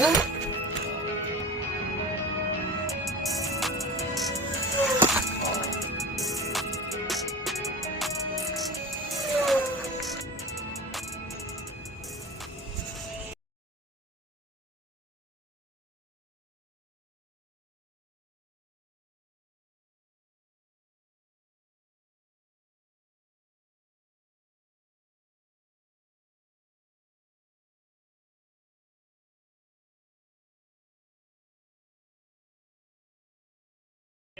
Hey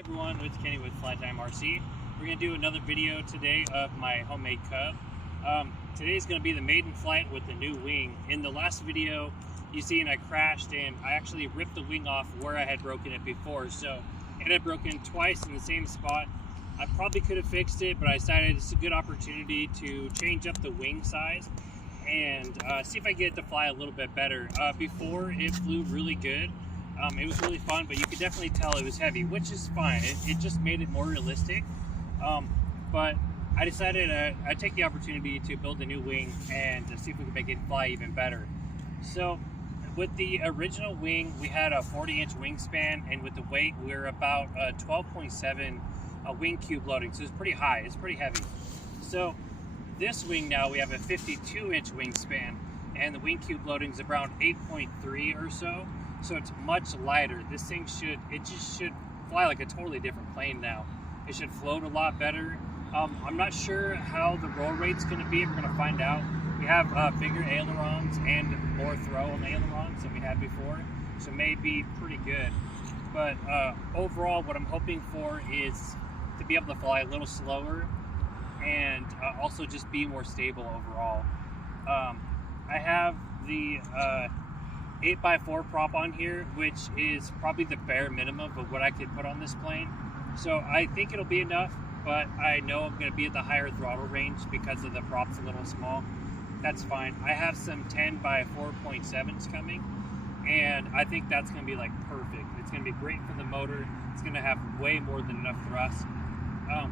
everyone, it's Kenny with Flat Time RC. We're going to do another video today of my homemade Cub. Today is going to be the maiden flight with the new wing. In the last video, you seen I crashed and I actually ripped the wing off where I had broken it before. So it had broken twice in the same spot. I probably could have fixed it, but I decided it's a good opportunity to change up the wing size and see if I get it to fly a little bit better. Before, it flew really good. It was really fun, but you could definitely tell it was heavy, which is fine. It just made it more realistic. But I decided I'd take the opportunity to build a new wing and to see if we could make it fly even better. So with the original wing, we had a 40-inch wingspan, and with the weight, we were about 12.7 wing cube loading. So it's pretty high, it's pretty heavy. So this wing now, we have a 52-inch wingspan, and the wing cube loading is around 8.3 or so. So it's much lighter. This thing just should fly like a totally different plane now. It should float a lot better. I'm not sure how the roll rate's gonna be. We're gonna find out. We have bigger ailerons and more throw on the ailerons than we had before, so it may be pretty good. But overall, what I'm hoping for is to be able to fly a little slower and also just be more stable overall. I have the 8x4 prop on here, which is probably the bare minimum of what I could put on this plane. So I think it'll be enough, but I know I'm going to be at the higher throttle range because of the prop's a little small. That's fine. I have some 10x4.7s coming, and I think that's going to be like perfect. It's going to be great for the motor. It's going to have way more than enough thrust.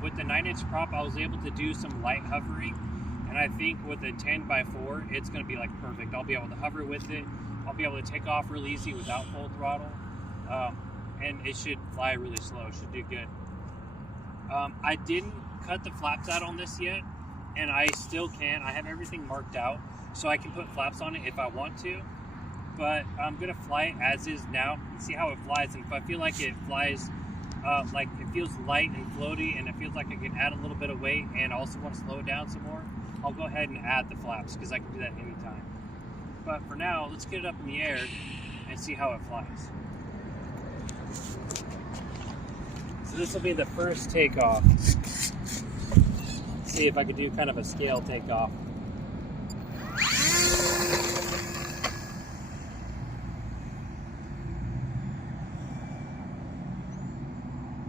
With the 9-inch prop, I was able to do some light hovering, and I think with a 10x4, it's going to be like perfect. I'll be able to hover with it. I'll be able to take off real easy without full throttle, and it should fly really slow. It should do good. I didn't cut the flaps out on this yet, and I still can. I have everything marked out, so I can put flaps on it if I want to, but I'm going to fly it as is now and see how it flies. And if I feel like it flies, like it feels light and floaty, and it feels like I can add a little bit of weight and also want to slow it down some more, I'll go ahead and add the flaps, because I can do that anytime. But for now, let's get it up in the air and see how it flies. So this will be the first takeoff. Let's see if I could do kind of a scale takeoff.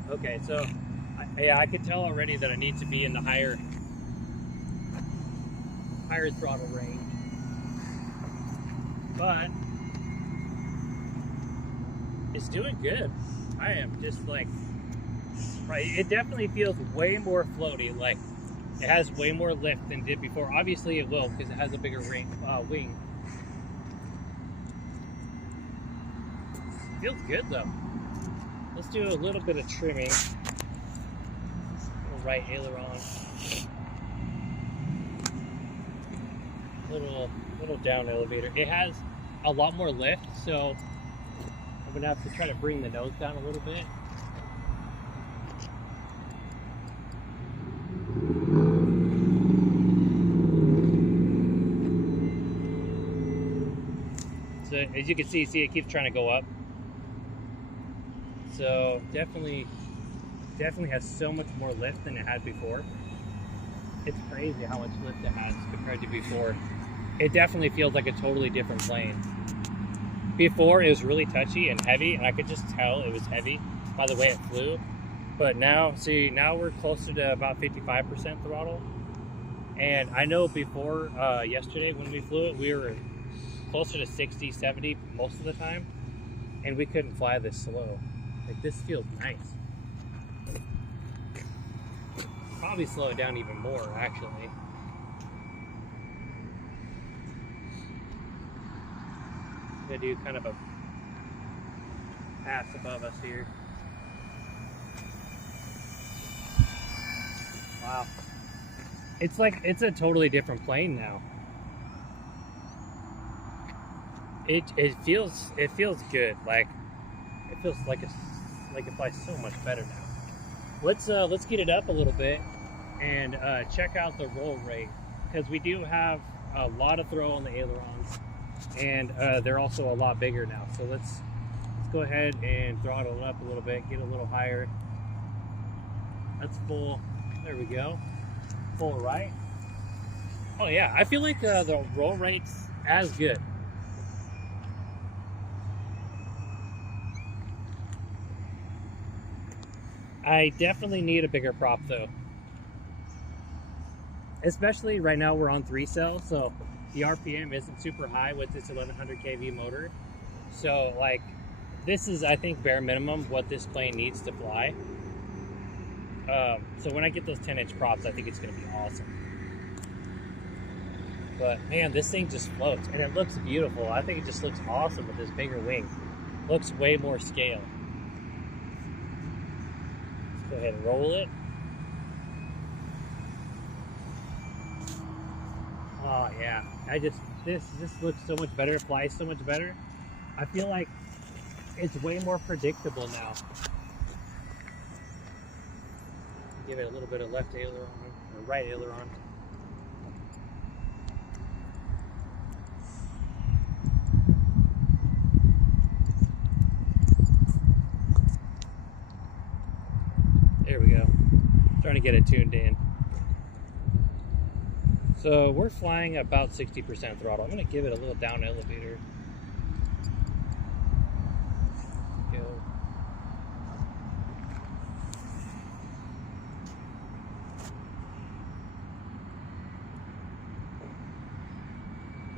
Okay, so I could tell already that I need to be in the higher throttle range. But it's doing good. I am just like, right, it definitely feels way more floaty, like it has way more lift than it did before. Obviously it will, because it has a bigger wing. Feels good though. Let's do a little bit of trimming. Little right aileron. Little down elevator. It has a lot more lift, so I'm gonna have to try to bring the nose down a little bit. So as you can see it keeps trying to go up. So definitely has so much more lift than it had before. It's crazy how much lift it has compared to before. It definitely feels like a totally different plane. Before, it was really touchy and heavy, and I could just tell it was heavy by the way it flew. But now, see, now we're closer to about 55% throttle. And I know before, yesterday when we flew it, we were closer to 60, 70 most of the time, and we couldn't fly this slow. Like, this feels nice. Probably slow it down even more, actually. I'm gonna do kind of a pass above us here. Wow. It's like, it's a totally different plane now. It feels good. Like, it feels like it flies so much better now. Let's get it up a little bit and check out the roll rate, because we do have a lot of throw on the ailerons, and they're also a lot bigger now. So let's go ahead and throttle it up a little bit, get a little higher. That's full. There we go. Full right. Oh yeah, I feel like the roll rate's as good. I definitely need a bigger prop though. Especially right now we're on 3-cell, so the RPM isn't super high with this 1100 kV motor. So like, this is, I think, bare minimum what this plane needs to fly. So when I get those 10-inch props, I think it's gonna be awesome. But man, this thing just floats and it looks beautiful. I think it just looks awesome with this bigger wing. Looks way more scale. Go ahead and roll it. Oh yeah, this looks so much better, it flies so much better. I feel like it's way more predictable now. Give it a little bit of left aileron or right aileron. There we go. Trying to get it tuned in. So we're flying about 60% throttle. I'm going to give it a little down elevator. Go.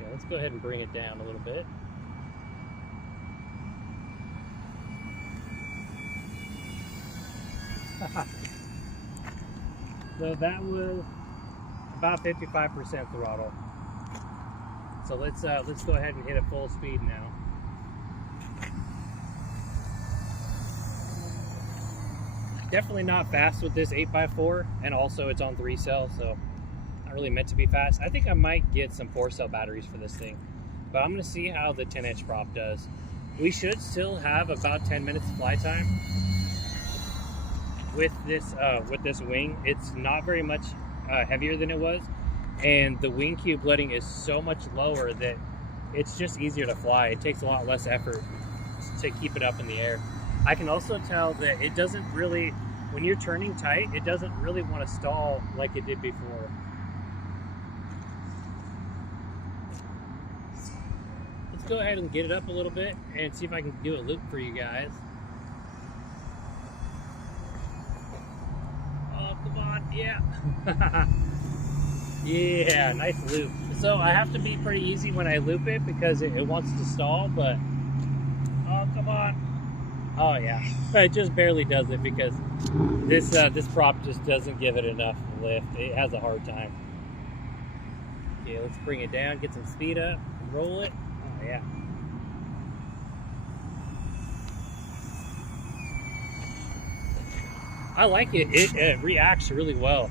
Okay, let's go ahead and bring it down a little bit. So that was about 55% throttle. So let's go ahead and hit it full speed now. Definitely not fast with this 8x4, and also it's on 3-cell, so not really meant to be fast. I think I might get some 4-cell batteries for this thing, but I'm gonna see how the 10-inch prop does. We should still have about 10 minutes of fly time with this wing. It's not very much heavier than it was, and the wing cube letting is so much lower that it's just easier to fly. It takes a lot less effort to keep it up in the air. I can also tell that it doesn't really, when you're turning tight, it doesn't really want to stall like it did before. Let's go ahead and get it up a little bit and see if I can do a loop for you guys. Oh, come on, yeah. Yeah, nice loop. So I have to be pretty easy when I loop it because it wants to stall, but oh, come on. Oh yeah, it just barely does it because this prop just doesn't give it enough lift. It has a hard time. Okay, let's bring it down, get some speed up, roll it. Oh yeah. I like it. It reacts really well.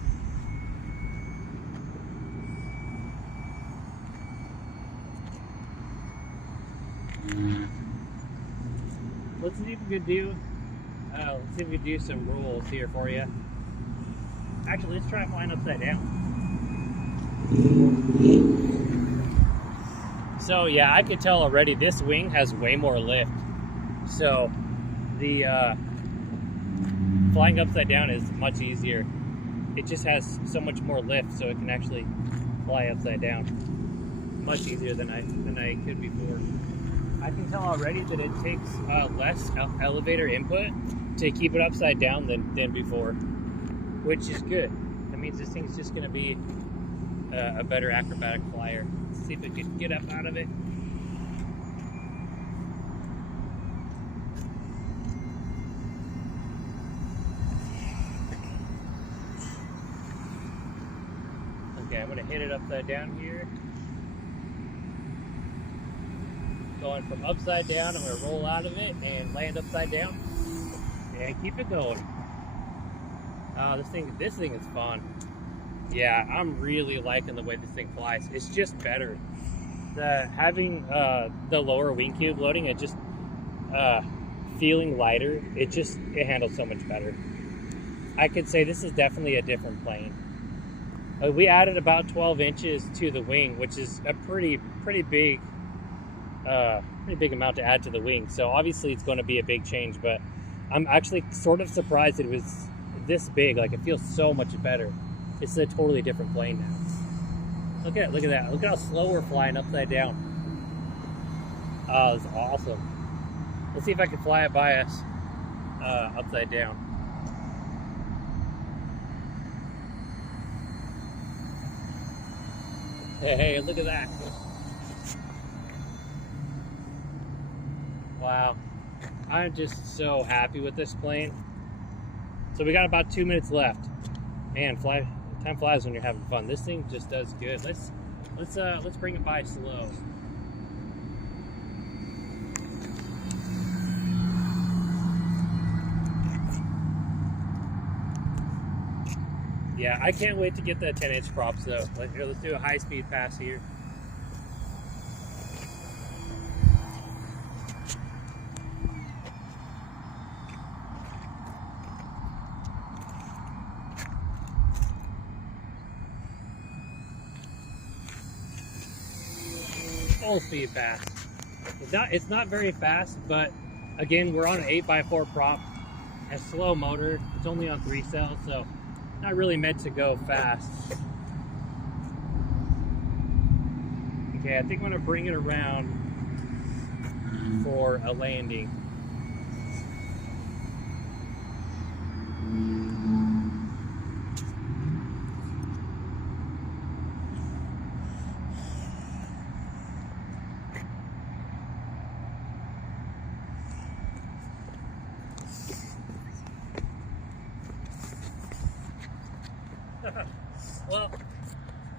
Let's see if we could do some rolls here for you. Actually, let's try flying upside down. So yeah, I could tell already this wing has way more lift. So the flying upside down is much easier. It just has so much more lift, so it can actually fly upside down. Much easier than I could before. I can tell already that it takes less elevator input to keep it upside down than before, which is good. That means this thing's just going to be a better acrobatic flyer. Let's see if it can get up out of it. Okay, I'm going to hit it upside down here. going from upside down. I'm going to roll out of it and land upside down and keep it going. This thing is fun. Yeah, I'm really liking the way this thing flies. It's just better. Having the lower wing cube loading, it just feeling lighter. It handles so much better. I could say this is definitely a different plane. We added about 12 inches to the wing, which is a pretty big amount to add to the wing. So obviously it's going to be a big change, but I'm actually sort of surprised it was this big. Like, it feels so much better. It's a totally different plane now. Look at that. Look at how slow we're flying upside down. Oh, it's awesome. Let's see if I can fly it by us upside down. Hey, look at that. Wow. I'm just so happy with this plane. So we got about 2 minutes left. Man, time flies when you're having fun. This thing just does good. Let's bring it by slow. Yeah, I can't wait to get the 10-inch props though. Let's do a high-speed pass here. Full speed pass. It's not very fast, but again, we're on an 8x4 prop, a slow motor. It's only on 3 cells, so not really meant to go fast. Okay, I think I'm gonna bring it around for a landing. Well,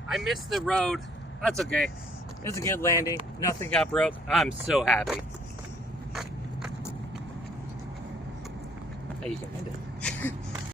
I missed the road. That's okay. It was a good landing. Nothing got broke. I'm so happy. Hey, you can end it.